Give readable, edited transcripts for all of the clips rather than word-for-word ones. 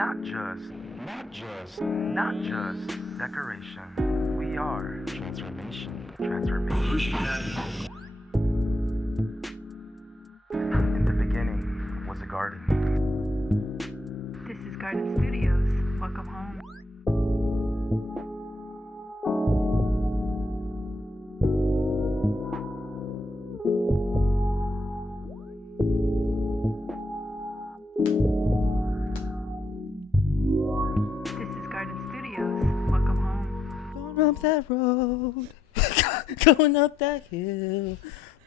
Not just decoration. We are transformation. In the beginning was a garden. This is Garden Studios. Welcome home. This is Garden Studios. Welcome home. Going up that road, going up that hill,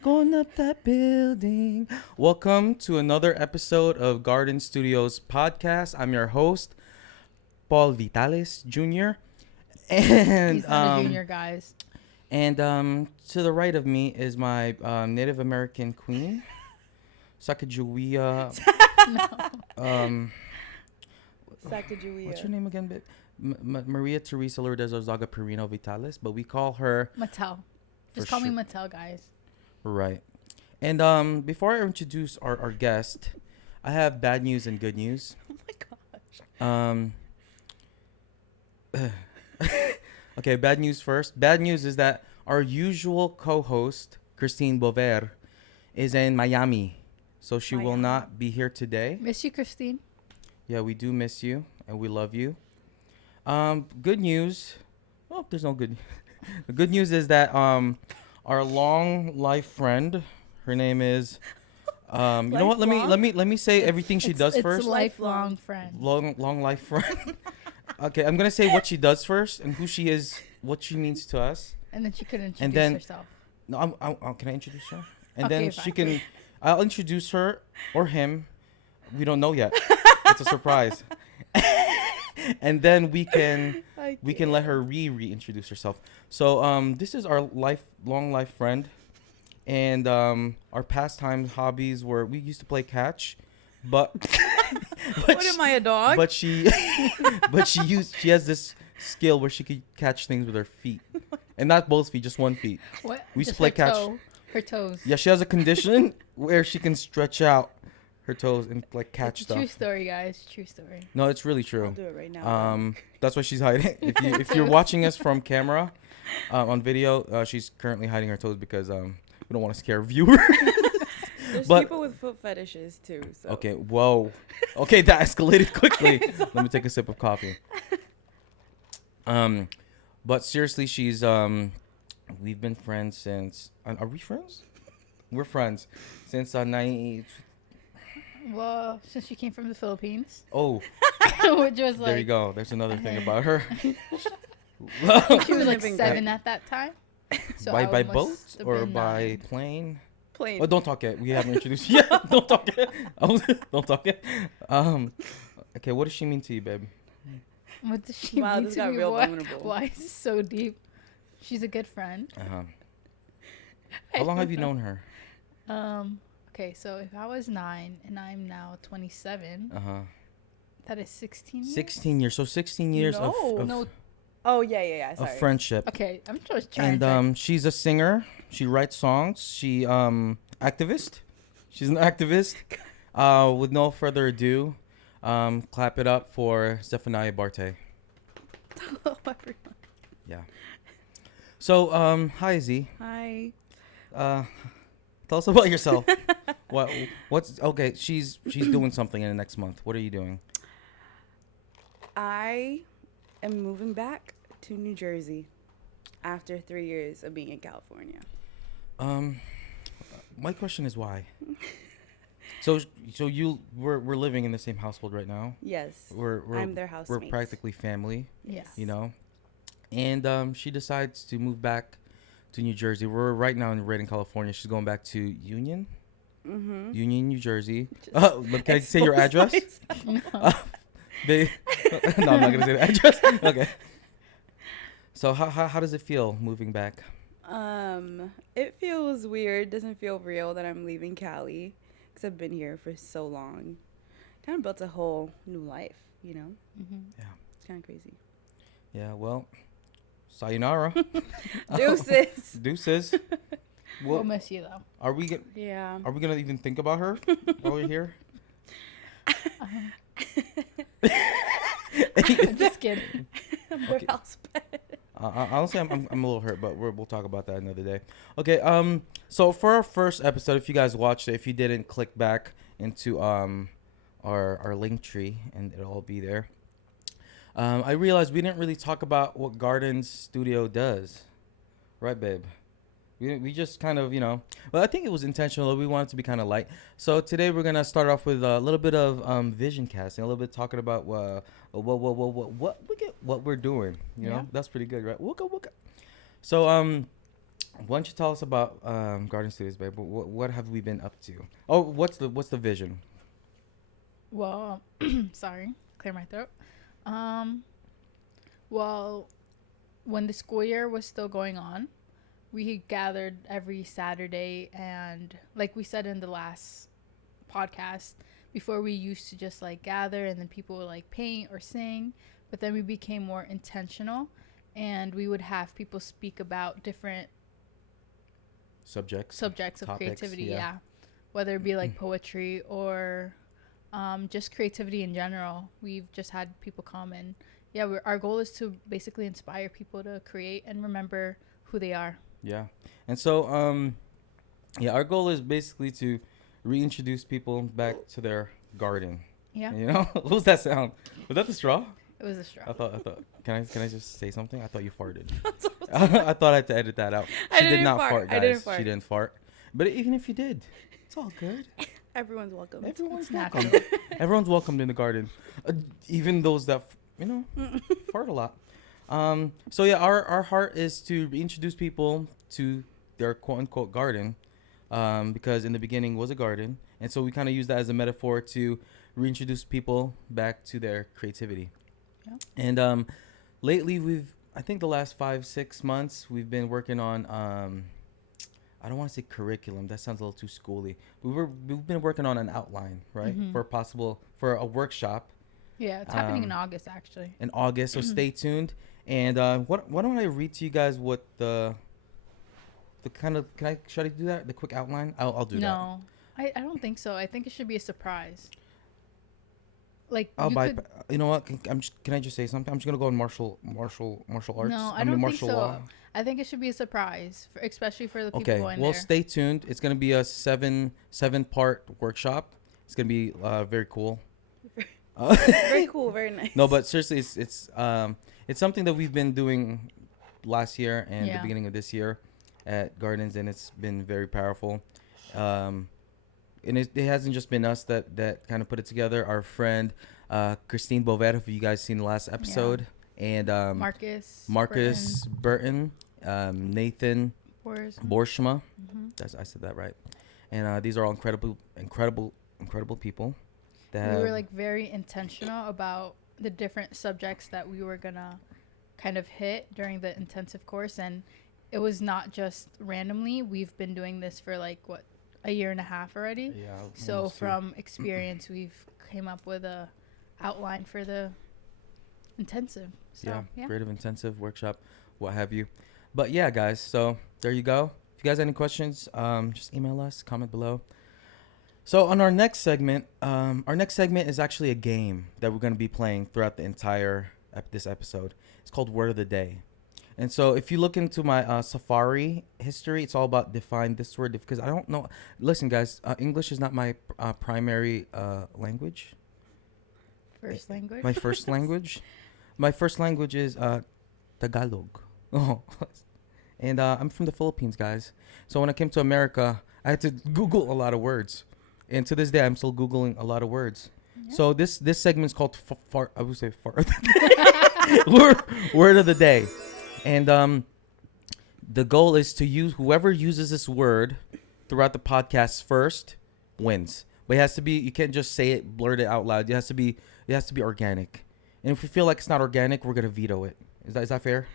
going up that building. Welcome to another episode of Garden Studios podcast. I'm your host, Paul Vitales Jr. And He's not a junior, guys. And to the right of me is my Native American queen, Sacagawea. Sacagawea. What's her name again, babe? Maria Teresa Lourdes Ozaga Perino Vitales, but we call her Mattel. Just call me Mattel, guys. Right. And before I introduce our guest, I have bad news and good news. Oh my gosh. Okay, bad news first. Bad news is that our usual co-host, Christine Bover, is in Miami. So she will not be here today. Miss you, Christine. Yeah, we do miss you and we love you. Good news. Oh, there's no good. The good news is that our long life friend, her name is you know what? Let me say everything she does first. It's a lifelong friend. Long life friend. Okay, I'm gonna say what she does first and who she is, what she means to us. And then she could introduce And then- herself. No, can I introduce her? And Okay, then fine. she can. I'll introduce her or him. We don't know yet. It's a surprise. And then we can let her reintroduce herself. So this is our long life friend, and our pastime hobbies were we used to play catch, but What am I, a dog? But she has this skill where she could catch things with her feet, and not both feet, just one feet. What? We used to Just play her catch. toe, her toes. Yeah, she has a condition where she can stretch out her toes and like catch It's a true stuff. story, guys. True story. No, it's really I'll true. do it right now. That's why she's hiding. If you're watching us from camera, on video, she's currently hiding her toes because we don't want to scare viewers. There's but- people with foot fetishes too. So. Okay, whoa. Okay, that escalated quickly. Let me take a sip of coffee. But seriously, she's we've been friends since. Are we friends? We're friends since 90. Well, since she came from the Philippines, Oh, which was like there you go. There's another thing about her. she was like Living 7 at that time. So by I boat must have or been by 9. plane? Plain. Oh, don't talk yet. We haven't introduced you. Yeah, don't talk yet. Don't talk yet. Okay, what does she mean to you, babe? What does she Wow, mean this to got me? real Why- vulnerable. Why is this so deep? She's a good friend. How long have you known her? Okay, so if I was 9 and I'm now 27, that is 16 years? 16 years. So 16 years No. of No. Oh yeah. Sorry. of friendship. Okay, I'm just trying And she's a singer. She writes songs. She activist. She's an activist. With no further ado, clap it up for Zephaniah Barte. Hello everyone. Yeah. So hi Z. Hi. Tell us about yourself. What's okay? She's doing something in the next month. What are you doing? I am moving back to New Jersey after 3 years of being in California. My question is why. So we're living in the same household right now. Yes. We're I'm their housemate. We're practically family, Yes. you know. And she decides to move back to New Jersey. We're right now in Redding, California. She's going back to Union, New Jersey. But can I say your address? No. No, I'm not gonna say the address. Okay. So how does it feel moving back? It feels weird. Doesn't feel real that I'm leaving Cali because I've been here for so long. Kind of built a whole new life, you know. Yeah. It's kind of crazy. Yeah. Well, sayonara. Deuces. Deuces. We'll miss you though. Are we Yeah. gonna even think about her while we're here? Just kidding. Their house pet. Honestly, I'm a little hurt, but we'll talk about that another day. Okay. So for our first episode, if you guys watched it, if you didn't, click back into our link tree, and it'll all be there. I realized we didn't really talk about what Garden's studio does, right, babe? We just kind of, well, I think it was intentional. We wanted to be kind of light. So today we're gonna start off with a little bit of vision casting, a little bit talking about what we're doing. You know, that's pretty good, right? Wooka wooka. So why don't you tell us about Garden Studios, babe? What have we been up to? Oh, what's the vision? Well, sorry, clear my throat. Well, when the school year was still going on, we gathered every Saturday, and like we said in the last podcast, before we used to just like gather and then people would like paint or sing, but then we became more intentional, and we would have people speak about different subjects of topics, creativity, yeah. Whether it be like poetry or just creativity in general. We've just had people come, and our goal is to basically inspire people to create and remember who they are. Yeah. And so, our goal is basically to reintroduce people back to their garden. Yeah. What was that sound? Was that the straw? It was a straw. I thought. Can I just say something? I thought you farted. I thought I had to edit that out. She did not fart, guys. She didn't fart. But even if you did, it's all good. Everyone's welcome. Everyone's welcome. Everyone's welcomed in the garden, even those that fart a lot. So our heart is to reintroduce people to their quote unquote garden, because in the beginning was a garden, and so we kind of use that as a metaphor to reintroduce people back to their creativity. Yeah. And lately I think the last 5-6 months we've been working on I don't want to say curriculum, that sounds a little too schooly. We've been working on an outline, right? For a workshop. Yeah, it's happening in August actually. In August, so stay tuned. And why don't I read to you guys what the kind of, should I do that? The quick outline? I'll do that. No, I don't think so. I think it should be a surprise. Like you know what? Can I just say something? I'm just gonna go in martial arts. No, I don't think so. Law. I think it should be a surprise, especially for the people going there. Well, stay tuned. It's gonna be a seven-part workshop. It's gonna be very cool. Very cool, very nice. No, but seriously, it's something that we've been doing last year and the beginning of this year at Gardens, and it's been very powerful. And it hasn't just been us that kind of put it together. Our friend Christine Bovetta, who you guys seen the last episode, and Marcus Burton, Nathan Borshma. I said that right. And these are all incredible people. We were like very intentional about the different subjects that we were gonna kind of hit during the intensive course, and it was not just randomly. We've been doing this for like a year and a half already. Yeah. So from experience, we've came up with a outline for the intensive. So, creative intensive workshop, what have you. But yeah, guys, so there you go. If you guys have any questions, just email us, comment below. So on our next segment is actually a game that we're going to be playing throughout the entire this episode. It's called Word of the Day. And so if you look into my Safari history, it's all about define this word, because I don't know. Listen, guys, English is not my primary language. First language? My first language. My first language is Tagalog. And I'm from the Philippines, guys. So when I came to America, I had to Google a lot of words. And to this day, I'm still Googling a lot of words. Yeah. So this segment is called fart. I would say fart. Word of the day. And the goal is to use whoever uses this word throughout the podcast first wins. But it has to be, you can't just say it, blurt it out loud. It has to be organic. And if we feel like it's not organic, we're gonna veto it. Is that fair?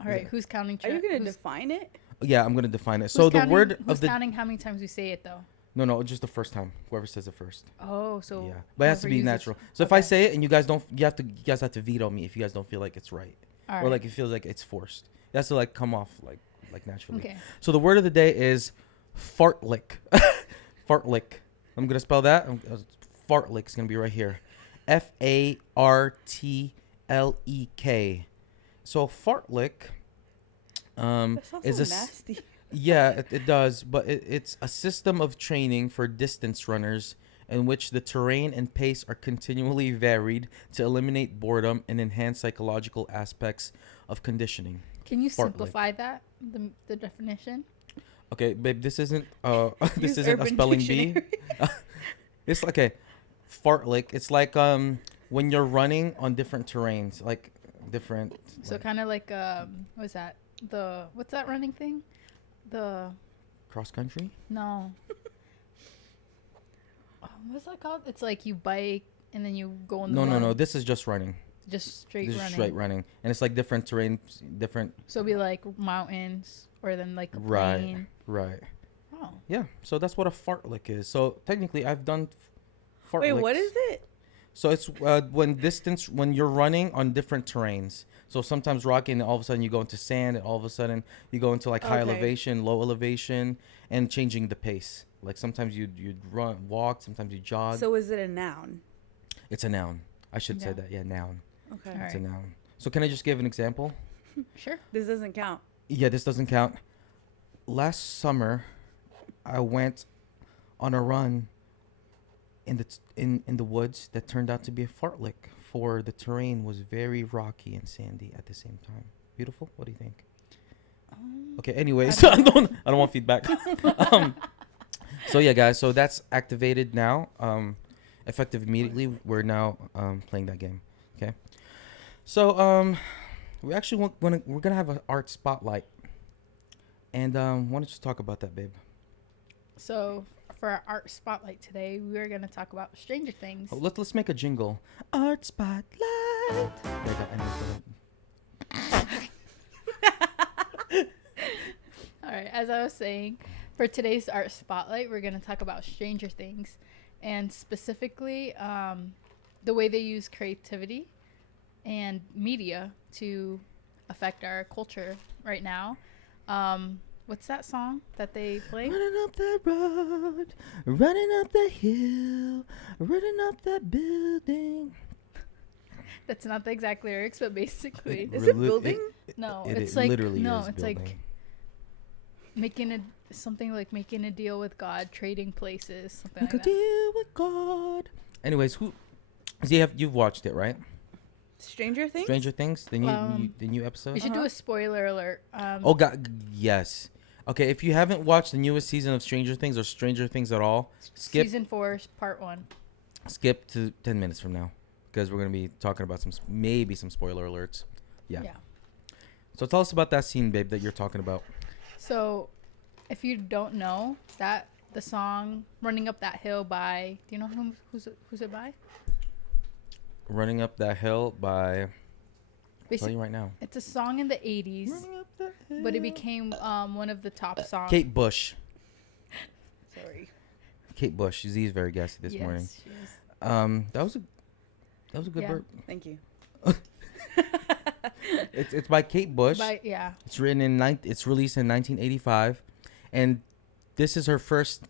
All right, who's counting? Are you gonna define it? Yeah, I'm gonna define it. So the word of the counting how many times we say it though? No, just the first time. Whoever says it first. Oh, so yeah, but it has to be natural. So if I say it and you guys don't, you guys have to veto me if you guys don't feel like it's right, or like it feels like it's forced. It has to like come off like naturally. Okay. So the word of the day is fartlick. Fartlick. I'm gonna spell that. Fartlick is gonna be right here. FARTLICK. fartlek. So a fartlek That sounds is so a nasty. yeah, it does, but it's a system of training for distance runners in which the terrain and pace are continually varied to eliminate boredom and enhance psychological aspects of conditioning. Can you Fartlek. simplify that, the definition? Okay, babe, this isn't this Use isn't a Urban spelling bee. Dictionary. It's like a fartlek. It's like when you're running on different terrains, like different. So like, kind of like what's that? What's that running thing? The cross country. no. What's that called? It's like you bike and then you go on the No. run. This is just running. Just straight This is running. straight running, and it's like different terrain, different. So it'd be like mountains or then like a Right. plain. Right. Oh. Yeah. So that's what a fartlek is. So technically, I've done fartleks. Wait, what is it? So it's when you're running on different terrains. So sometimes rocky, and all of a sudden you go into sand, and all of a sudden you go into like high Okay. elevation, low elevation, and changing the pace. Like sometimes you'd walk, sometimes you jog. So is it a noun? It's a noun. I should say Yeah. that. Yeah, noun. Okay. All It's a right. noun. So can I just give an example? Sure. This doesn't count. Yeah, this doesn't count. Last summer, I went on a run in the woods that turned out to be a fartlek. For the terrain was very rocky and sandy at the same time. Beautiful. What do you think? Okay. Anyways, I don't want feedback. So yeah, guys. So that's activated now. Effective immediately. We're now playing that game. Okay. So we actually we're gonna have an art spotlight, and why don't you talk about that, babe? So for our art spotlight today, we are going to talk about Stranger Things. Oh, let's make a jingle. Art spotlight. There you go. And All right, as I was saying, for today's art spotlight, we're going to talk about Stranger Things, and specifically the way they use creativity and media to affect our culture right now. What's that song that they play? running up that road, running up the hill, running up that building. That's not the exact lyrics, but basically, Is it building? no, it it's like literally no, is it's building. like making a deal with God, trading places, something Make like a that. deal with God. Anyways, you've watched it, right? Stranger Things? Stranger Things, the new episode. We should do a spoiler alert. Oh God, yes. Okay, if you haven't watched the newest season of Stranger Things or Stranger Things at all, skip Season 4, part 1. skip to 10 minutes from now, because we're gonna be talking about maybe some spoiler alerts. Yeah. So tell us about that scene, babe, that you're talking about. So, if you don't know that the song "Running Up That Hill" by, do you know who's it by? Running Up That Hill by. I'll tell Basically, you right now. it's a song in the 80s, but it became one of the top songs. Kate Bush. Sorry. Kate Bush. She's very gassy this morning. She is. That was a good Yeah. burp. Thank you. It's by Kate Bush. Yeah. It's it's released in 1985, and this is her first.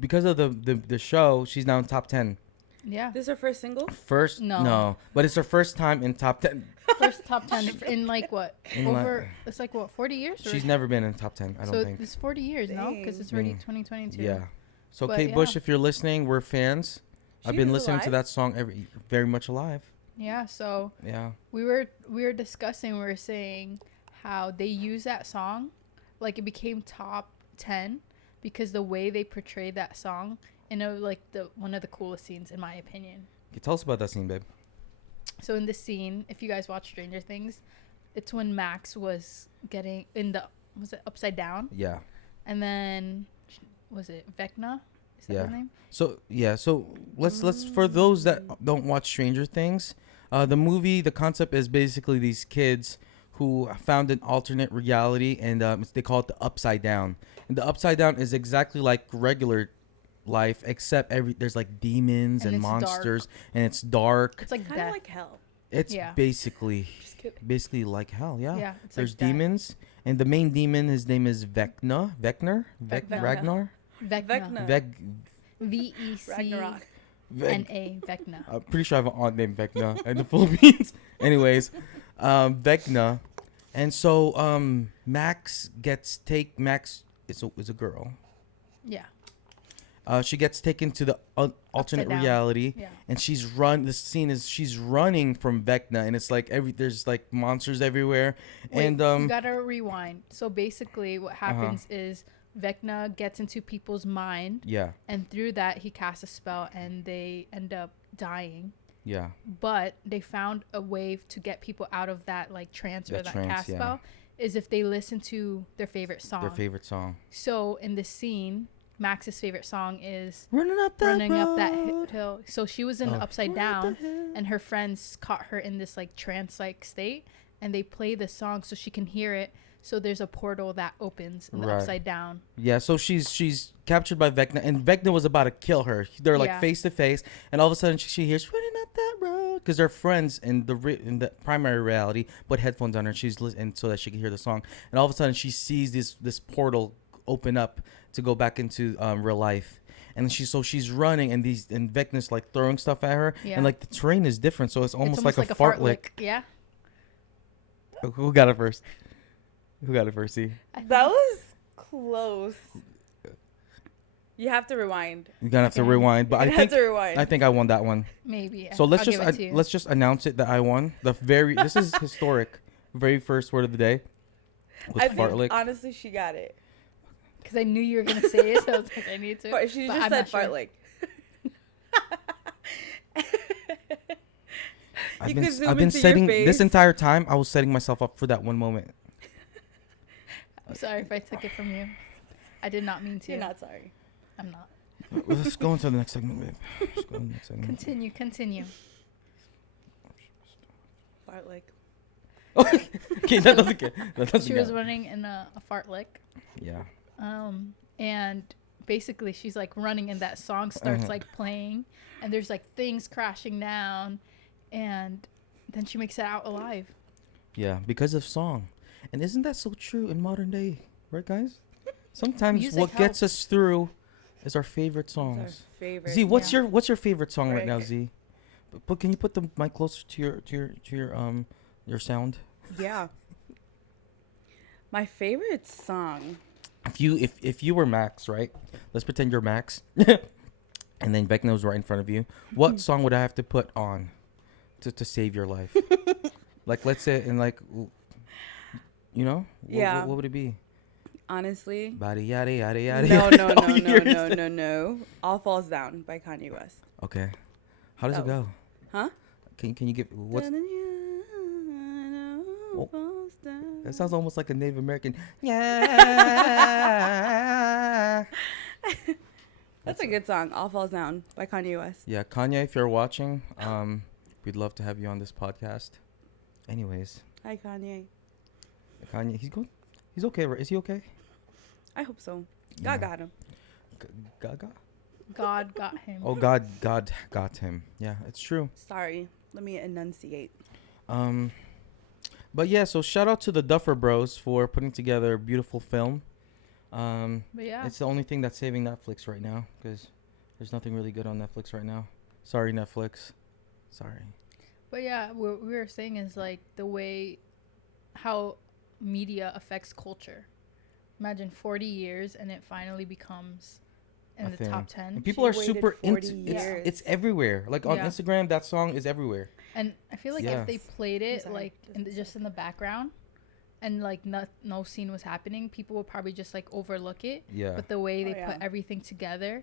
Because of the show, she's now in top 10. Yeah. This is her first single? First, No. but it's her first time in top 10. First top 10 in like what? In like- Over, it's like what, 40 years? Or- She's never been in top 10. I don't so think. it's 40 years, no? Because it's already 2022. Yeah. So But Kate yeah. Bush, if you're listening, we're fans. I've been She's listening to alive? that song very much alive. Yeah, so Yeah. we were discussing, we were saying how they use that song, like it became top 10 because the way they portrayed that song, and it was like one of the coolest scenes in my opinion. Okay, tell us about that scene, babe. So in this scene, if you guys watch Stranger Things, it's when Max was getting was it upside down? Yeah. And then was it Vecna? Is that Yeah. her name? So let's for those that don't watch Stranger Things, the movie, the concept is basically these kids who found an alternate reality, and they call it the upside down. And the upside down is exactly like regular life, except there's like demons And and it's dark. monsters, and it's dark. It's like Kind of death. like hell. It's Yeah. basically Just kidding. like hell. Yeah. Yeah, it's There's like death. demons, and the main demon, his name is Vecna. Vecna. Ragnar. Vecna. Vecna. Vecna. Ragnarok. Vecna. I'm pretty sure I have an aunt named Vecna in the Philippines. Anyways, Vecna, and so Max is a girl. Yeah. She gets taken to the alternate Upside down. reality, Yeah. and the scene is she's running from Vecna, and it's like there's like monsters everywhere. Wait, And you gotta rewind. So basically, what happens is Vecna gets into people's mind, yeah, and through that, he casts a spell, and they end up dying. yeah, But they found a way to get people out of that like trance or that cast yeah. spell is if they listen to their favorite song. Their favorite song. So in this scene, Max's favorite song is Running up that hill. So she was in upside down, and her friends caught her in this like trance-like state, and they play the song so she can hear it. So there's a portal that opens in the upside down. Yeah, so she's captured by Vecna, and Vecna was about to kill her. They're like face to face, and all of a sudden she hears running up that road because they're friends in the primary reality. Put headphones on her, and so that she can hear the song. And all of a sudden she sees this portal open up to go back into real life. And she's running, and Vecna's like throwing stuff at her, and like the terrain is different, so it's almost like a fart lick. Yeah. Who got it first? See? That was close. You have to rewind. You're gonna have to rewind, but I think I won that one. Maybe. So let's just announce it that I won. This is historic. Very first word of the day. I think honestly she got it. Because I knew you were gonna say it, so I was like, I need to. But she just said fart lick. I've been setting this entire time. I was setting myself up for that one moment. I'm sorry if I took it from you. I did not mean to. You're not sorry. I'm not. Let's go into the next segment, babe. Let's go to the next segment. Continue. Fart lick. Okay, that doesn't get. She was running in a fart lick. Yeah. And basically she's like running, and that song starts like playing, and there's like things crashing down, and then she makes it out alive. Yeah, because of song. And isn't that so true in modern day, right, guys? Sometimes Music what gets us through is our favorite songs. Z, what's your favorite song right now, Z? But can you put the mic closer to your sound? Yeah. My favorite song. If you were Max, right? Let's pretend you're Max, and then Vecna was right in front of you. What song would I have to put on to save your life? Like, let's say, and like, you know, what would it be? Honestly, body yada yada yada. No. All Falls Down by Kanye West. Okay, how does it go? Huh? Can you give what's? That sounds almost like a Native American. Yeah. That's a good song. All Falls Down by Kanye West. Yeah, Kanye, if you're watching, we'd love to have you on this podcast. Anyways. Hi, Kanye. Kanye, he's good. He's okay, right? Is he okay? I hope so. God got him. God got him. Oh, God got him. Yeah, it's true. Sorry. Let me enunciate. But yeah, so shout out to the Duffer Bros for putting together a beautiful film. But yeah, it's the only thing that's saving Netflix right now, because there's nothing really good on Netflix right now. Sorry, Netflix. Sorry. But yeah, what we were saying is like the way how media affects culture. Imagine 40 years and it finally becomes in the top 10. And people are super into it. It's everywhere. Like on Instagram, that song is everywhere. And I feel like if they played it like just in the background and like no scene was happening, people would probably just like overlook it. Yeah. But the way they put everything together,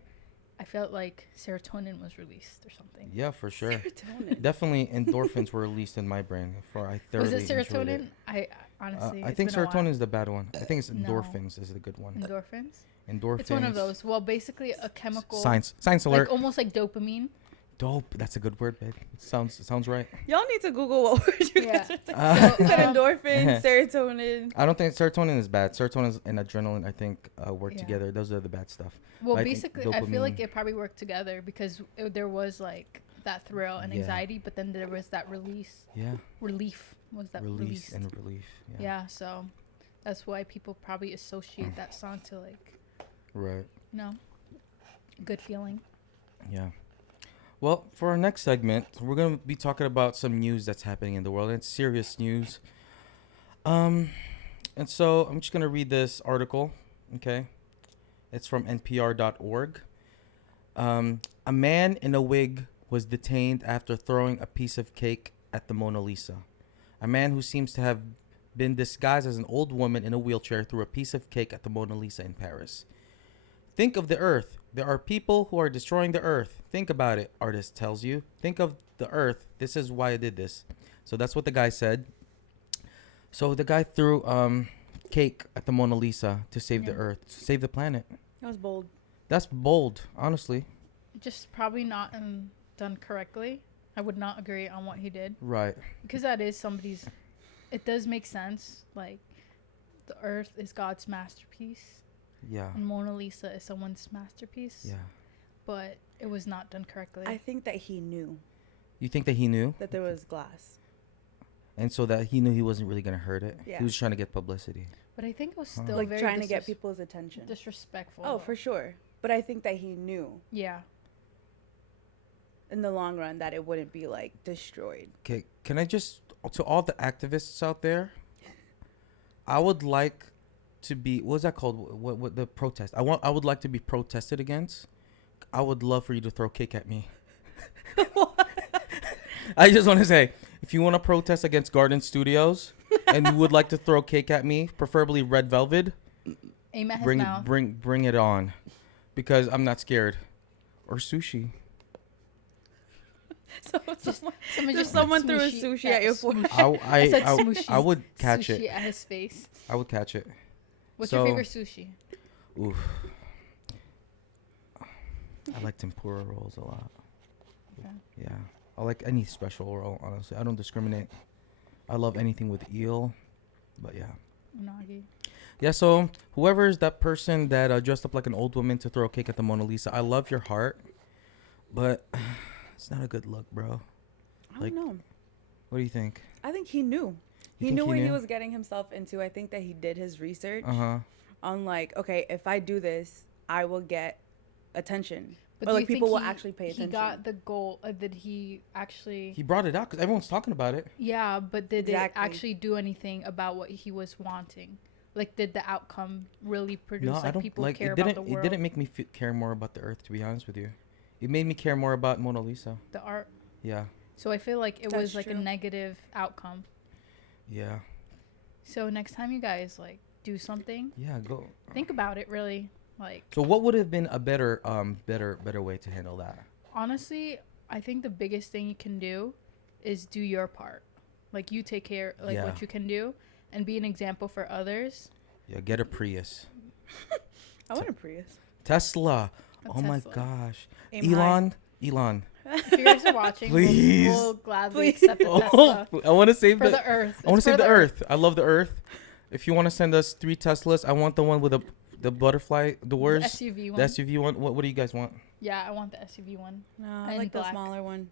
I felt like serotonin was released or something. Yeah, for sure. Serotonin. Definitely endorphins were released in my brain. I thoroughly was it serotonin? It. I honestly, I think serotonin is the bad one. I think it's endorphins is the good one. Endorphins? Endorphins. It's one of those. Well, basically a chemical. Science alert. Like almost like dopamine. Dope. That's a good word, babe. It sounds right. Y'all need to Google what word you guys are saying. Endorphins, serotonin. I don't think serotonin is bad. Serotonin and adrenaline, I think, work together. Those are the bad stuff. Well, basically, I feel like it probably worked together because there was like that thrill and anxiety, but then there was that release. Yeah. Relief was that release and relief. Yeah. So that's why people probably associate that song to like. Right. Good feeling. Yeah. Well, for our next segment, we're gonna be talking about some news that's happening in the world. And it's serious news. Um, and so I'm just gonna read this article. Okay, it's from NPR.org. A man in a wig was detained after throwing a piece of cake at the Mona Lisa. A man who seems to have been disguised as an old woman in a wheelchair threw a piece of cake at the Mona Lisa in Paris. Think of the earth. There are people who are destroying the earth. Think about it, artist tells you. Think of the earth. This is why I did this. So that's what the guy said. So the guy threw cake at the Mona Lisa to save the earth, to save the planet. That was bold. That's bold, honestly. Just probably not done correctly. I would not agree on what he did. Right. Because that is somebody's... It does make sense. Like, the earth is God's masterpiece. Yeah. And Mona Lisa is someone's masterpiece. Yeah. But it was not done correctly. I think that he knew You think that he knew? that there was glass. And so that he knew he wasn't really going to hurt it? Yeah. He was trying to get publicity. But I think it was still Like very trying to get people's attention. disrespectful. Oh, for sure. But I think that he knew Yeah. in the long run that it wouldn't be like destroyed. Okay, can I just, to all the activists out there, I would like to be, what's that called? What the protest? I would like to be protested against. I would love for you to throw cake at me. I just want to say, if you want to protest against Garden Studios and you would like to throw cake at me, preferably red velvet, Aim at his bring mouth. bring it on, because I'm not scared. Or sushi. So Someone someone threw a sushi at your forehead. I said I smooshies. would catch Sushi it. at his face. I would catch it. What's So- your favorite sushi? Oof. I like tempura rolls a lot. Okay. Yeah. I like any special roll, honestly. I don't discriminate. I love anything with eel. But yeah. Unagi. Yeah, so whoever is that person that dressed up like an old woman to throw a cake at the Mona Lisa, I love your heart. But it's not a good look, bro. I Like- don't know. What do you think? I think he knew. You He think knew he what he knew? was getting himself into. I think that he did his research Uh-huh. on like, okay, if I do this, I will get attention. But Or do like you think people will he- actually pay attention. He got the goal. Did he actually? He brought it out because everyone's talking about it. Yeah, but did Exactly. it actually do anything about what he was wanting? Like, did the outcome really produce? No, I don't people like care it. about Didn't the it? world, Didn't make me care more about the Earth, to be honest with you. It made me care more about Mona Lisa. the art. Yeah. So I feel like it That's was like a true. negative outcome. Yeah. So next time you guys like do something, Yeah. Go. think about it really. Like, So what would have been a better way to handle that? honestly, I think the biggest thing you can do is do your part. Like, you take care, like, Yeah. what you can do, and be an example for others. Yeah. Get a Prius. I want a Prius. Tesla. A Oh my Tesla. gosh. Aim high. Elon. If you guys are watching, Please. we'll gladly Please. accept a Tesla Oh, I want to save for the. the Earth. I want It's to for save the Earth. I love the Earth. If you want to send us 3 Teslas, I want the one with the butterfly doors. The SUV one. The SUV one. What do you guys want? Yeah, I want the SUV one. No, I And like the black. smaller one.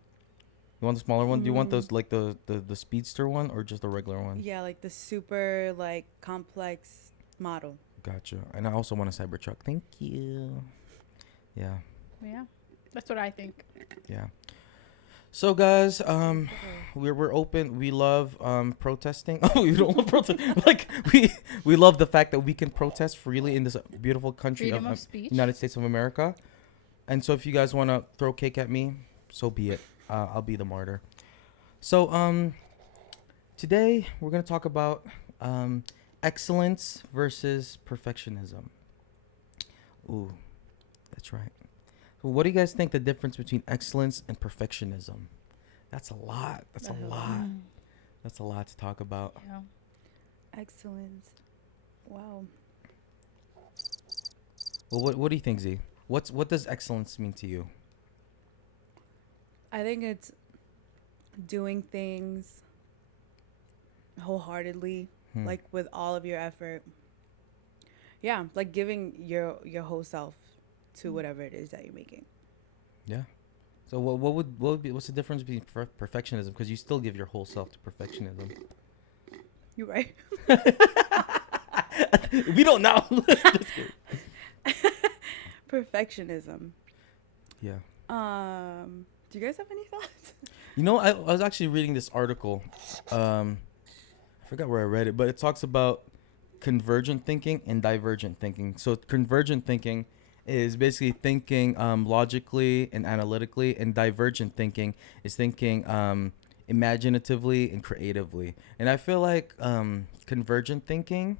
You want the smaller one? Do you want Mm. those like the speedster one or just the regular one? Yeah, like the super like complex model. Gotcha. And I also want a Cybertruck. Thank you. Yeah. Yeah, that's what I think. Yeah. So guys, we're open. We love protesting. Oh, we don't love protest. Like we love the fact that we can protest freely in this beautiful country Freedom of of speech. United States of America. And so if you guys want to throw cake at me, so be it. I'll be the martyr. So today we're going to talk about excellence versus perfectionism. Ooh, that's right. So what do you guys think the difference between excellence and perfectionism? That's a lot. That's a lot. That's a lot to talk about. Yeah. Excellence. Wow. Well, what do you think, Z? What does excellence mean to you? I think it's doing things wholeheartedly, like with all of your effort. Yeah, like giving your whole self to whatever it is that you're making. Yeah. So what's the difference between perfectionism? Because you still give your whole self to perfectionism. You right? We don't know. Perfectionism. Yeah. Do you guys have any thoughts? You know, I was actually reading this article. I forgot where I read it, but it talks about convergent thinking and divergent thinking. So convergent thinking is basically thinking logically and analytically, and divergent thinking is thinking imaginatively and creatively. And I feel like convergent thinking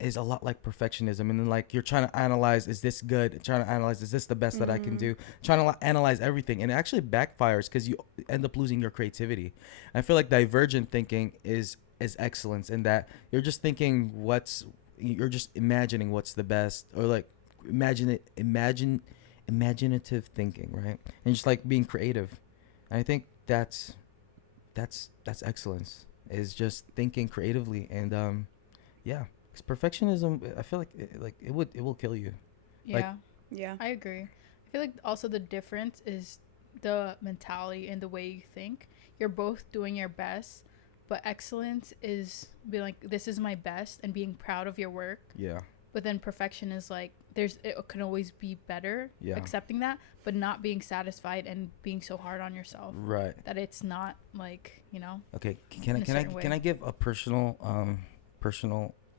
is a lot like perfectionism, and then like you're trying to analyze, is this good, trying to analyze, is this the best that I can do, trying to analyze everything, and it actually backfires because you end up losing your creativity. I feel like divergent thinking is excellence in that you're just thinking you're just imagining what's the best, or like imaginative thinking, right? And just like being creative. And I think that's excellence, is just thinking creatively. And yeah, because perfectionism, I feel like it will kill you. Yeah. Like, Yeah. I agree. I feel like also the difference is the mentality and the way you think. You're both doing your best, but excellence is being like, this is my best, and being proud of your work. yeah, But then perfection is like, it can always be better, Yeah. accepting that, but not being satisfied and being so hard on yourself right. that it's not like, Okay, In a certain way. can I give a personal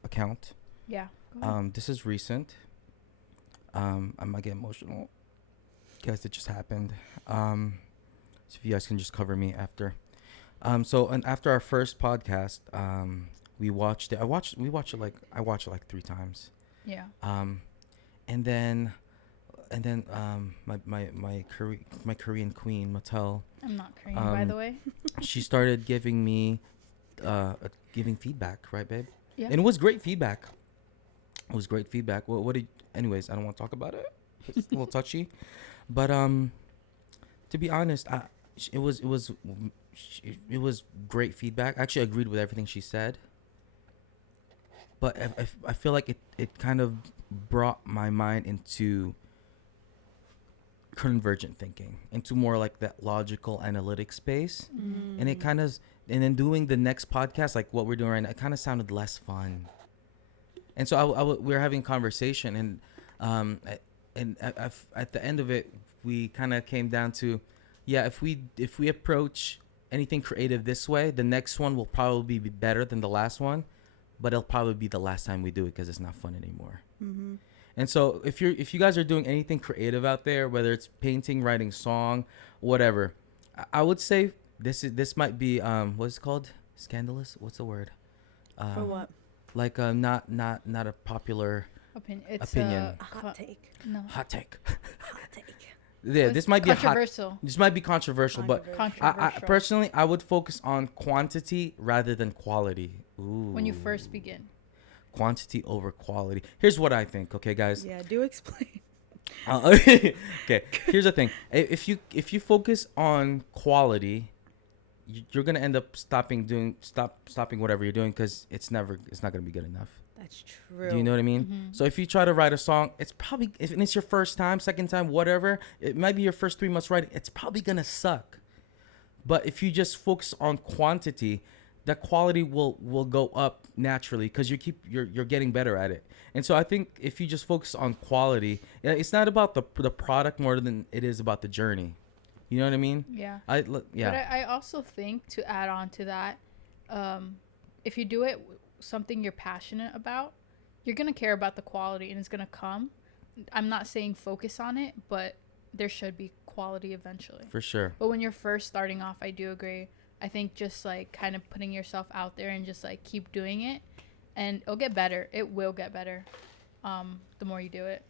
account? yeah. Go ahead. This is recent. I might get emotional because it just happened. So if you guys can just cover me after. And after our first podcast, we watched it. I watched it like 3 times. Yeah. And then my Korean queen Mattel, I'm not Korean, by the way. she started giving me giving feedback, right, babe? Yeah. And it was great feedback. What did? Anyways, I don't want to talk about it. It's a little touchy, but to be honest, it was great feedback. I actually agreed with everything she said, but I feel like it kind of brought my mind into convergent thinking, into more like that logical analytic space. And it kind of, and then doing the next podcast, like what we're doing right now, it kind of sounded less fun. And so we were having a conversation, and at the end of it, we kind of came down to, yeah, if we approach anything creative this way, the next one will probably be better than the last one, but it'll probably be the last time we do it because it's not fun anymore. And so if you guys are doing anything creative out there, whether it's painting, writing, song, whatever, I would say this might be what's it called? Scandalous? What's the word? For what? Like not a popular opinion. Hot take. No. Hot take. Hot take. Yeah, It's this might be controversial. this might be controversial, but Controversial. I personally, I would focus on quantity rather than quality. Ooh. When you first begin. Quantity over quality. Here's what I think, okay, guys. Yeah, do explain. Okay, here's the thing. If you focus on quality, you're gonna end up stopping whatever you're doing, because it's not gonna be good enough. That's true. Do you know what I mean? So if you try to write a song, it's probably, if it's your first time, second time, whatever, it might be your first 3 months writing, it's probably gonna suck. But if you just focus on quantity, the quality will go up naturally, because you're getting better at it. And so I think if you just focus on quality, it's not about the product more than it is about the journey. You know what I mean? Yeah. Yeah. But I also think, to add on to that, if you do it something you're passionate about, you're gonna care about the quality, and it's gonna come. I'm not saying focus on it, but there should be quality eventually. For sure. But when you're first starting off, I do agree. I think just like kind of putting yourself out there and just like keep doing it, and it'll get better. It will get better the more you do it.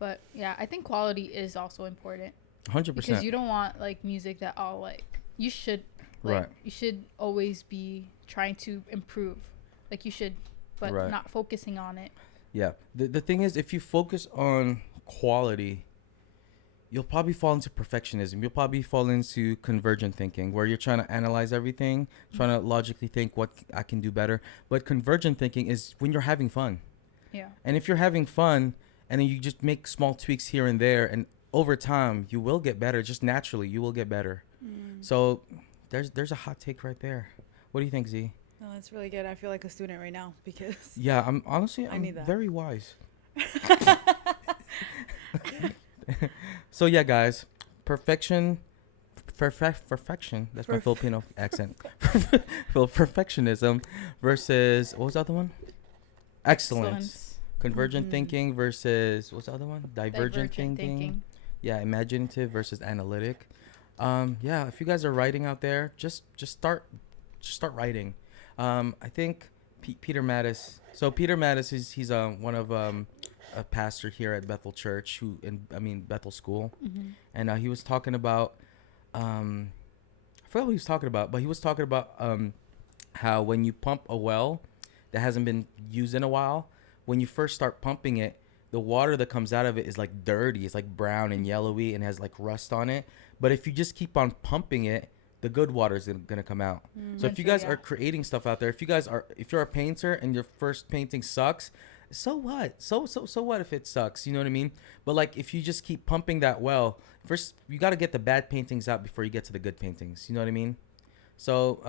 But yeah, I think quality is also important. 100%. Because you don't want like music that all like, you should Right. you should always be trying to improve. Like you should, but Right. not focusing on it. Yeah. The thing is, if you focus on quality, you'll probably fall into perfectionism. You'll probably fall into convergent thinking, where you're trying to analyze everything, trying to logically think what I can do better. But convergent thinking is when you're having fun. Yeah. And if you're having fun, and then you just make small tweaks here and there, and over time you will get better. Just naturally, you will get better. So there's a hot take right there. What do you think, Z? No, that's really good. I feel like a student right now because Yeah, I'm honestly, I I'm need that. very wise. So yeah, guys, perfection perfection. That's my Filipino accent. Perfectionism versus what was the other one? Excellence. Convergent thinking versus what's the other one? Divergent thinking. Yeah, imaginative versus analytic. Yeah, if you guys are writing out there, just start writing. I think Peter Mattis. So Peter Mattis is he's one of a pastor here at Bethel Church Bethel School, and he was talking about I forgot what he was talking about, but he was talking about how when you pump a well that hasn't been used in a while, when you first start pumping it, the water that comes out of it is like dirty. It's like brown and yellowy and has like rust on it. But if you just keep on pumping it, the good water is gonna come out. So if you guys are creating stuff out there, if you're a painter and your first painting sucks, so what? So what if it sucks? You know what I mean? But like if you just keep pumping that well, first you got to get the bad paintings out before you get to the good paintings. You know what I mean? So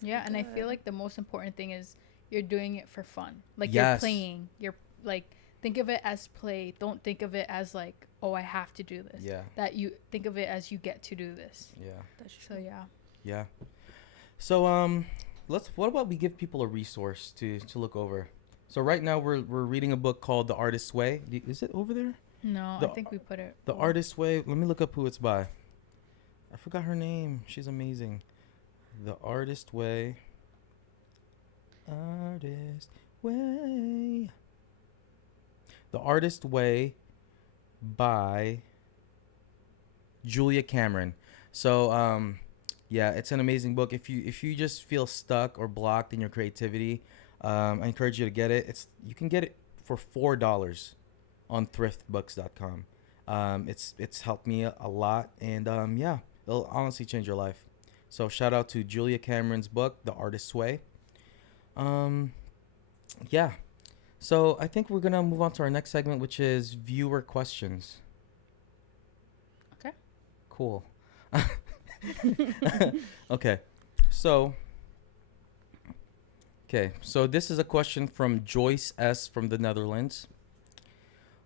yeah, and I feel like the most important thing is you're doing it for fun. Like Yes. you're playing. You're like think of it as play. Don't think of it as like, oh, I have to do this. Yeah. That you think of it as you get to do this. Yeah. So yeah. Yeah. So what about we give people a resource to look over? So right now we're reading a book called The Artist's Way. Is it over there? No, I think we put it. The Artist's Way. Let me look up who it's by. I forgot her name. She's amazing. The Artist Way. Artist Way. The Artist Way by Julia Cameron. So yeah, it's an amazing book. If you just feel stuck or blocked in your creativity, I encourage you to get it. You can get it for $4 on thriftbooks.com. It's helped me a lot, and yeah, it'll honestly change your life. So shout out to Julia Cameron's book, The Artist's Way. Yeah. So I think we're gonna move on to our next segment, which is viewer questions. Okay. Cool. Okay. So this is a question from Joyce S. from the Netherlands.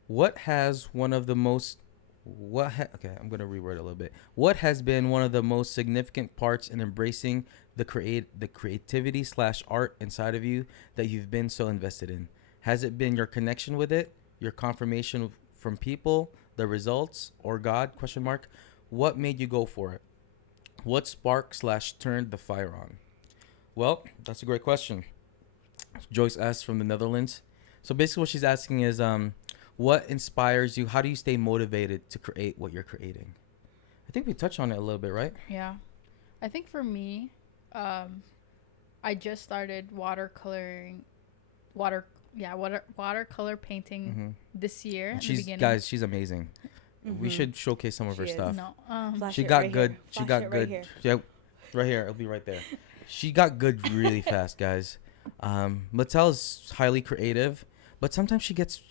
What has one of the most I'm going to reword it a little bit. What has been one of the most significant parts in embracing the creativity / art inside of you that you've been so invested in? Has it been your connection with it, your confirmation from people, the results, or God? ? What made you go for it? What sparked / turned the fire on? Well, that's a great question. Joyce S. from the Netherlands. So basically what she's asking is what inspires you? How do you stay motivated to create what you're creating? I think we touched on it a little bit, right? Yeah. I think for me, I just started watercolor painting this year. And she's amazing. We should showcase some of her stuff. She got good. She got good. Yeah, right here. It'll be right there. She got good really fast, guys. Mattel is highly creative, but sometimes she gets.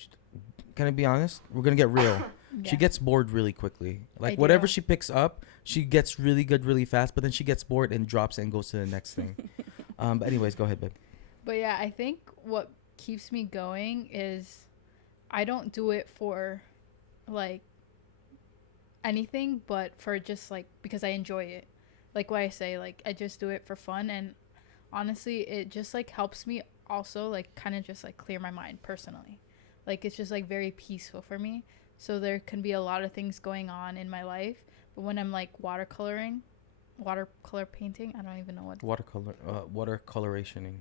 Can I be honest? We're gonna get real. Yeah. She gets bored really quickly. Like whatever she picks up, she gets really good really fast, but then she gets bored and drops it and goes to the next thing. But anyways, go ahead, babe. But yeah, I think what keeps me going is I don't do it for like anything, but for just like because I enjoy it. Like what I say, like I just do it for fun, and honestly, it just like helps me also like kind of just like clear my mind personally. Like it's just like very peaceful for me. So there can be a lot of things going on in my life, but when I'm like watercolor painting, I don't even know what watercolorationing.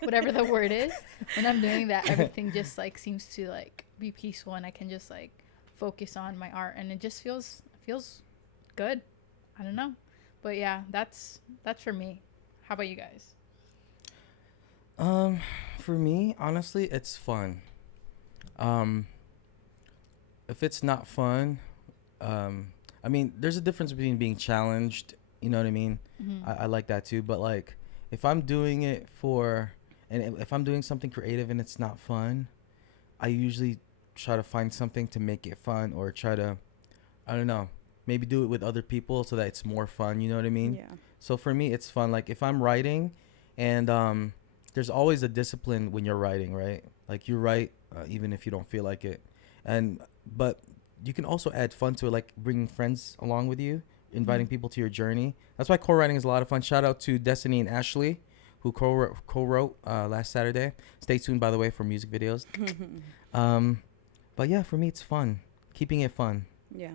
Whatever the word is, when I'm doing that, everything just like seems to like be peaceful, and I can just like focus on my art, and it just feels good. I don't know, but yeah, that's for me. How about you guys? For me, honestly, it's fun. If it's not fun, I mean, there's a difference between being challenged. You know what I mean? Mm-hmm. I like that too, but like if I'm doing it if I'm doing something creative and it's not fun, I usually try to find something to make it fun, or try to, I don't know, maybe do it with other people so that it's more fun. You know what I mean? Yeah. So for me, it's fun. Like if I'm writing, and there's always a discipline when you're writing, right? Like you write even if you don't feel like it, but you can also add fun to it, like bringing friends along with you, inviting people to your journey. That's why co-writing is a lot of fun. Shout out to Destiny and Ashley, who co-wrote last Saturday. Stay tuned, by the way, for music videos. But yeah, for me, it's fun. Keeping it fun. Yeah.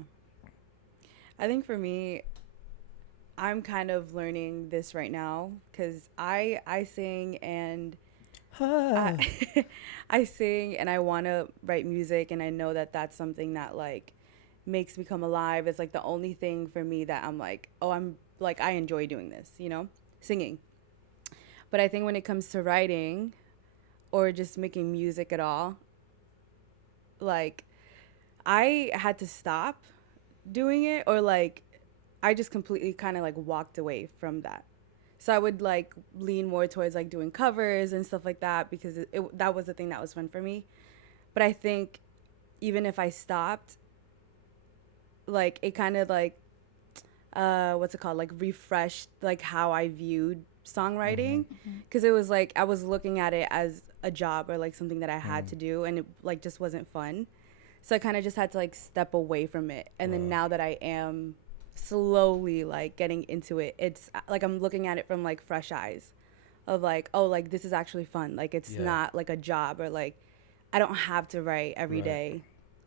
I think for me, I'm kind of learning this right now because I sing and I sing and I want to write music, and I know that that's something that like makes me come alive. It's like the only thing for me that I'm like, oh, I'm like, I enjoy doing this, you know, singing. But I think when it comes to writing or just making music at all, like I had to stop doing it, or like I just completely kind of like walked away from that. So I would like lean more towards like doing covers and stuff like that because that was the thing that was fun for me. But I think even if I stopped, like it kind of like what's it called, like refreshed like how I viewed songwriting, because it was like I was looking at it as a job or like something that I had to do, and it like just wasn't fun. So I kind of just had to like step away from it. And then now that I am slowly like getting into it, it's like I'm looking at it from like fresh eyes of like, oh, like this is actually fun. Like it's not like a job, or like I don't have to write every day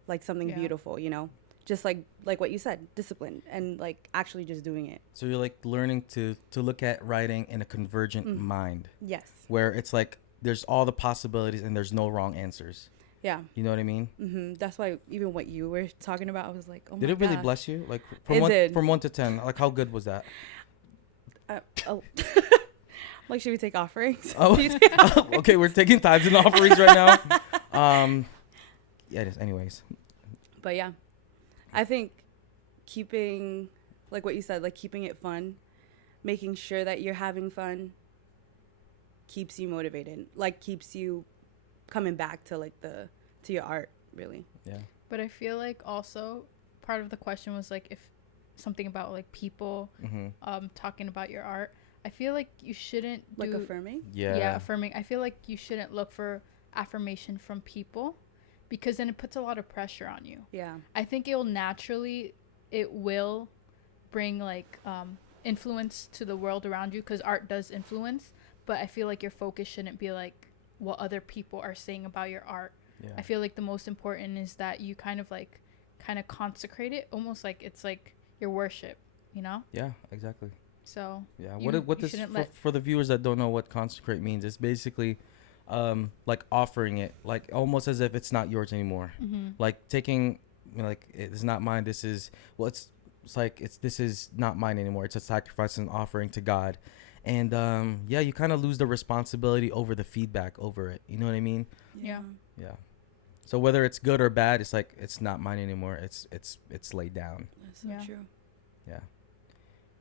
like something beautiful, you know? Just like what you said, discipline and like actually just doing it. So you're like learning to look at writing in a convergent mind. Yes. Where it's like there's all the possibilities and there's no wrong answers. Yeah. You know what I mean? That's why even what you were talking about, I was like, oh my God. Did it really bless you? Like from 1 to 10, like how good was that? Like, should we take offerings? Oh, okay, we're taking tithes and offerings right now. Yeah, it is. Anyways. But yeah, I think keeping, like what you said, like keeping it fun, making sure that you're having fun keeps you motivated, like keeps you coming back to like to your art, really. Yeah. But I feel like also part of the question was like if something about like people talking about your art. I feel like you shouldn't like affirming. Yeah, affirming. I feel like you shouldn't look for affirmation from people, because then it puts a lot of pressure on you. Yeah. I think it will bring like influence to the world around you, because art does influence, but I feel like your focus shouldn't be like what other people are saying about your art. Yeah. I feel like the most important is that you kind of consecrate it, almost like it's like your worship, you know? Yeah, exactly. So yeah, what this for the viewers that don't know what consecrate means, it's basically like offering it, like almost as if it's not yours anymore. Like taking, like, it's not mine, this is, well, it's like this is not mine anymore. It's a sacrifice and offering to God. And yeah, you kind of lose the responsibility over the feedback over it. You know what I mean? Yeah. Yeah. So whether it's good or bad, it's like it's not mine anymore. It's laid down. That's so true. Yeah.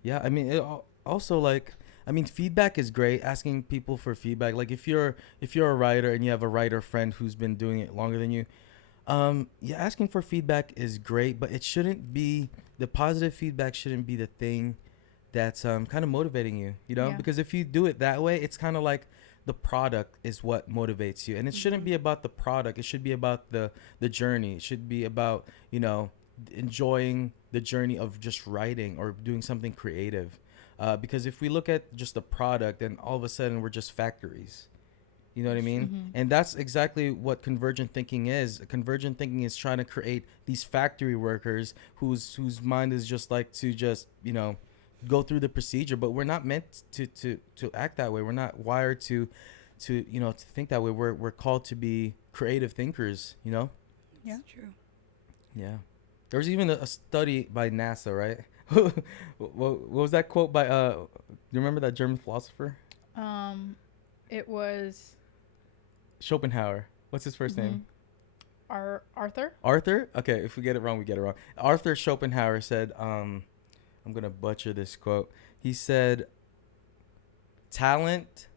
Yeah. I mean, it also, like, I mean, feedback is great. Asking people for feedback. Like if you're a writer and you have a writer friend who's been doing it longer than you, yeah, asking for feedback is great, but it shouldn't be, the positive feedback shouldn't be the thing that's kind of motivating you, you know? Because if you do it that way, it's kind of like the product is what motivates you, and it shouldn't be about the product. It should be about the journey. It should be about, you know, enjoying the journey of just writing or doing something creative. Because if we look at just the product, then all of a sudden we're just factories. You know what I mean? And that's exactly what convergent thinking is. Convergent thinking is trying to create these factory workers whose mind is just like to just, you know, go through the procedure, but we're not meant to act that way. We're not wired to you know, to think that way. We're called to be creative thinkers, you know? Yeah. That's true. Yeah. There was even a study by NASA, right? What was that quote by do you remember that German philosopher? It was Schopenhauer. What's his first name? Arthur? Arthur? Okay, if we get it wrong, we get it wrong. Arthur Schopenhauer said, I'm going to butcher this quote. He said, talent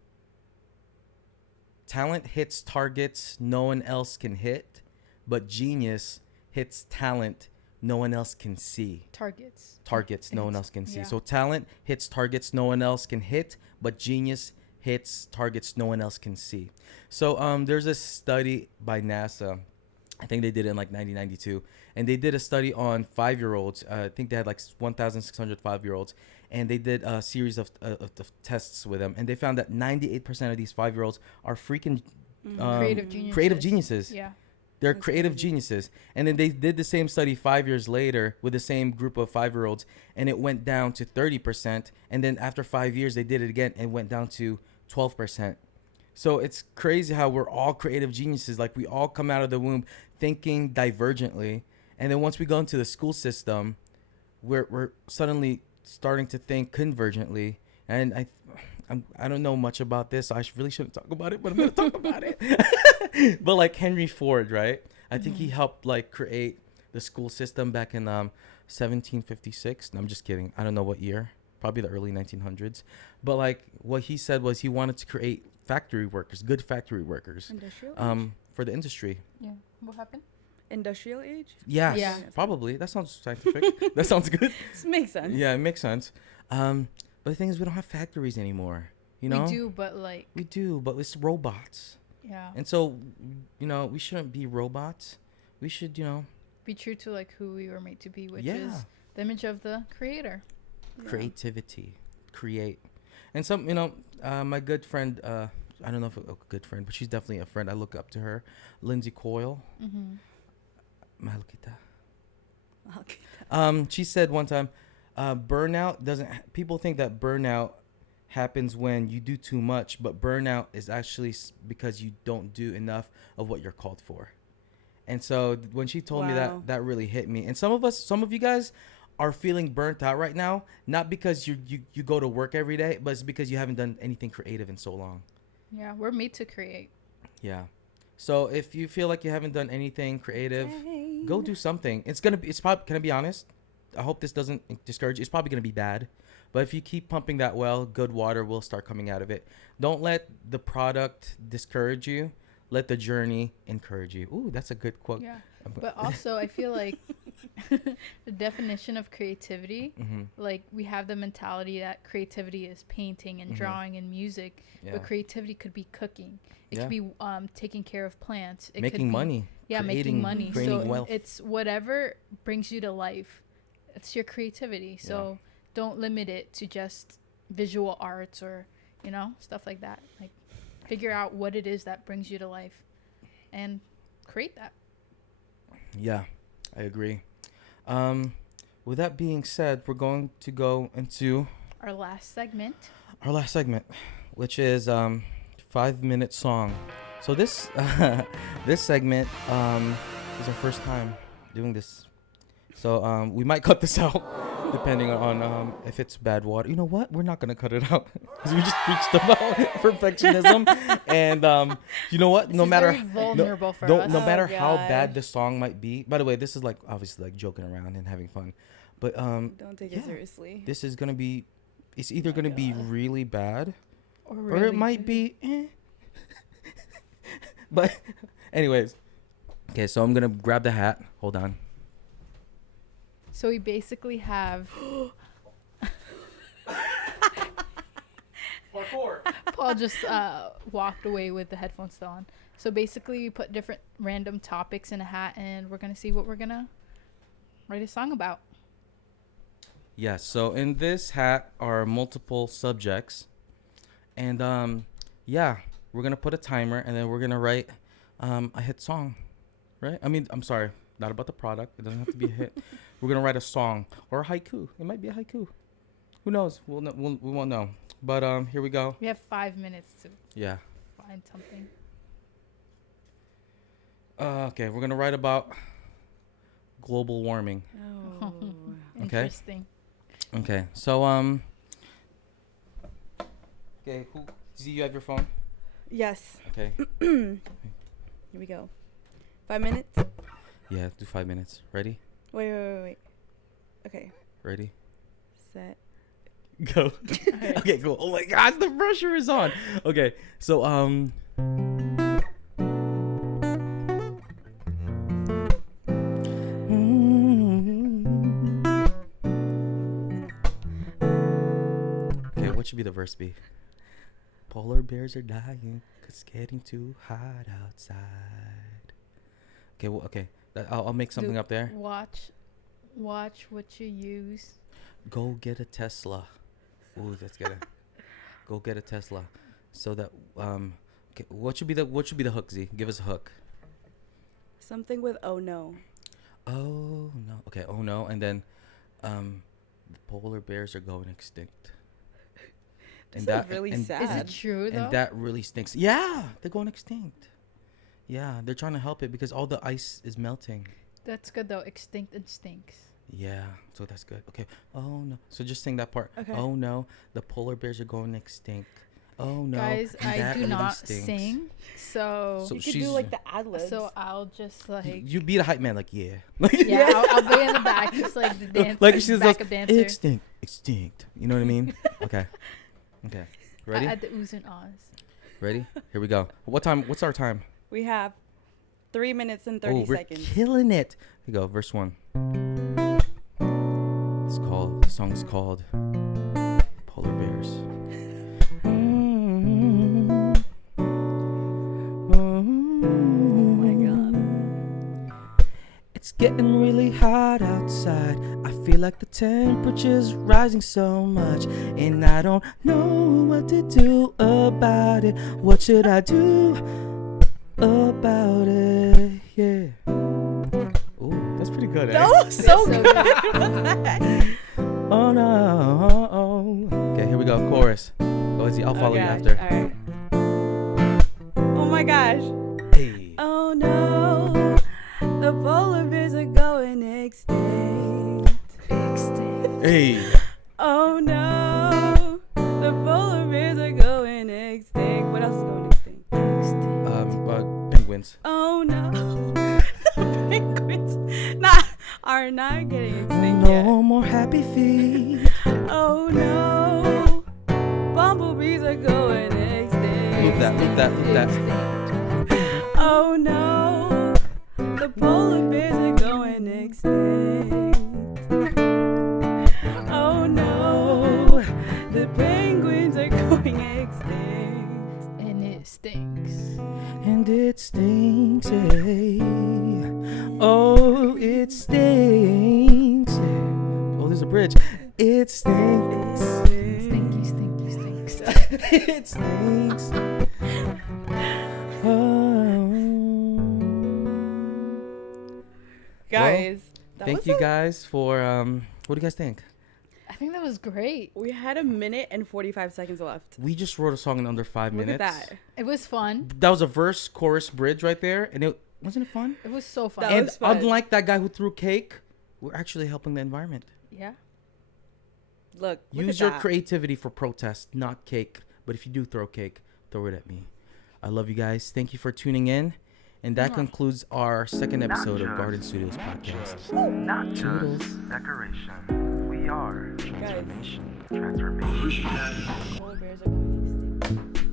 hits targets no one else can hit, but genius hits talent no one else can see. Targets no one else can see. Yeah. So talent hits targets no one else can hit, but genius hits targets no one else can see. So there's a study by NASA I think they did it in like 1992, and they did a study on 5-year-olds. I think they had like 1,600 5-year-olds, and they did a series of tests with them, and they found that 98% of these 5-year-olds are freaking creative geniuses. Yeah. They're That's creative crazy. geniuses. And then they did the same study 5 years later with the same group of 5-year-olds, and it went down to 30%. And then after 5 years, they did it again and went down to 12%. So it's crazy how we're all creative geniuses. Like, we all come out of the womb thinking divergently. And then once we go into the school system, we're suddenly starting to think convergently. And I don't know much about this, so I really shouldn't talk about it, but I'm going to talk about it. But like Henry Ford, right? I think he helped like create the school system back in 1756. No, I'm just kidding. I don't know what year. Probably the early 1900s. But like what he said was he wanted to create factory workers, good factory workers, Industrial age? for the industry. Yeah. What happened? Industrial age? Yes, Yeah. probably. That sounds scientific. That sounds good. This makes sense. Yeah, it makes sense. But the thing is, we don't have factories anymore. You know, We do, but like, we do, but it's robots. yeah. And so, you know, we shouldn't be robots. We should, you know, Be true to like who we were made to be, which Yeah. is the image of the creator. Yeah. creativity, create. And some, you know, my good friend, I don't know if a good friend, but she's definitely a friend. I look up to her, Lindsay Coyle. Mm-hmm. Mahal kita. Okay. She said one time, burnout doesn't. People think that burnout happens when you do too much, but burnout is actually because you don't do enough of what you're called for. And so when she told me Wow. that really hit me. And some of you guys are feeling burnt out right now, not because you go to work every day, but it's because you haven't done anything creative in so long. Yeah, we're made to create. Yeah. So if you feel like you haven't done anything creative, go do something. It's probably, can I be honest? I hope this doesn't discourage you. It's probably going to be bad. But if you keep pumping that well, good water will start coming out of it. Don't let the product discourage you. Let the journey encourage you. Ooh, that's a good quote. Yeah. But also, I feel like the definition of creativity, Mm-hmm. like we have the mentality that creativity is painting and Mhm. drawing and music, Yeah. but creativity could be cooking. It Yeah. could be taking care of plants. It could Making be, money. Yeah, creating, making money. creating So wealth. it's whatever brings you to life. It's your creativity. So don't limit it to just visual arts or, you know, stuff like that. Like figure out what it is that brings you to life and create that. Yeah, I agree. With that being said, we're going to go into Our last segment. our last segment, which is 5-minute song. So this this segment is our first time doing this. So we might cut this out depending on if it's bad water. You know what? We're not gonna cut it out because we just preached about perfectionism, and you know what? No This is matter very vulnerable for no, us. no Oh, matter how bad gosh. the song might be. By the way, this is like obviously like joking around and having fun, but Don't take yeah. it seriously. this is gonna be. It's either my gonna be God. really bad Or or it might be. But, anyways, okay. So I'm gonna grab the hat. Hold on. So we basically have Paul just walked away with the headphones still on. So basically, we put different random topics in a hat, and we're gonna see what we're gonna write a song about. Yes. So in this hat are multiple subjects, and yeah, we're gonna put a timer, and then we're gonna write a hit song, right? I mean, I'm sorry, not about the product. It doesn't have to be a hit. We're gonna write a song or a haiku. It might be a haiku. Who knows? We won't know. But here we go. We have 5 minutes to Yeah. find something. Okay, we're gonna write about global warming. Oh. Okay. Interesting. Okay, so okay, who? Z, you have your phone? Yes. Okay. Here we go. 5 minutes. Yeah, do 5 minutes. Ready? Wait. Okay. Ready? Set. Go. Alright. Okay, cool. Oh my gosh, the pressure is on. Okay, so okay, what should be the verse be? Polar bears are dying 'cause it's getting too hot outside. Okay, well, okay. I'll make something up there. Watch what you use. Go get a Tesla. Ooh, that's good. Go get a Tesla. So that okay, what should be the hook, Z? Give us a hook. Something with oh no. Oh no. Okay, oh no, and then the polar bears are going extinct. This is really sad. Is it true though? And that really stinks. Yeah, they're going extinct. Yeah, they're trying to help it because all the ice is melting. That's good though. Extinct and stinks. Yeah, so that's good. Okay. Oh no. So just sing that part. Okay. Oh no, the polar bears are going extinct. Oh no. Guys, and I that do really not stinks. sing, so You could do like the ad libs. so I'll just like You be the hype man, like yeah. yeah, I'll be in the back, just like the dance, Like she's backup dancer extinct. You know what I mean? Okay. Okay. Ready? at the oohs and ahs. Ready? Here we go. What time? What's our time? We have 3 minutes and 30 we're seconds. killing it. Here we go. Verse 1. The song's called Polar Bears. Oh my god. It's getting really hot outside. I feel like the temperature's rising so much, and I don't know what to do about it. What should I do about it? Yeah. Ooh, that's pretty good. That Eh? was so So good. Oh no. Okay, here we go. Chorus. Go easy. I'll follow you after. All right. Oh my gosh. Hey. Oh no. The polar bears are going extinct. Hey. Oh no. The polar bears are going extinct. What else is going extinct? Penguins. Oh no. The penguins are not getting extinct yet. No more happy feet. Oh no. Bumblebees are going extinct. Move that. Oh no. The polar bears are going extinct. Oh no. The penguins are going extinct. And it stinks. And it stinks. Hey. Oh, it stinks. Oh, there's a bridge. It stinks. Stinky, stinky, stinks. It stinks. Oh. Guys, that Thank was you guys for what do you guys think? I think that was great. We had 1 minute and 45 seconds left. We just wrote a song in under 5 Look minutes. at that. It was fun. That was a verse, chorus, bridge right there, and it wasn't it fun? It was so fun. That And was fun. unlike that guy who threw cake, we're actually helping the environment. Yeah. Look Use at your that. creativity for protest, not cake. But if you do throw cake, throw it at me. I love you guys. Thank you for tuning in. And that concludes our second episode of Garden Studios Podcast. Not Toodles. just decoration. We are transformation. Transformation. Polar bears are going extinct.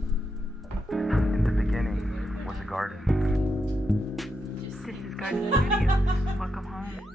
In the beginning was a garden. This is Garden Studios. Welcome home.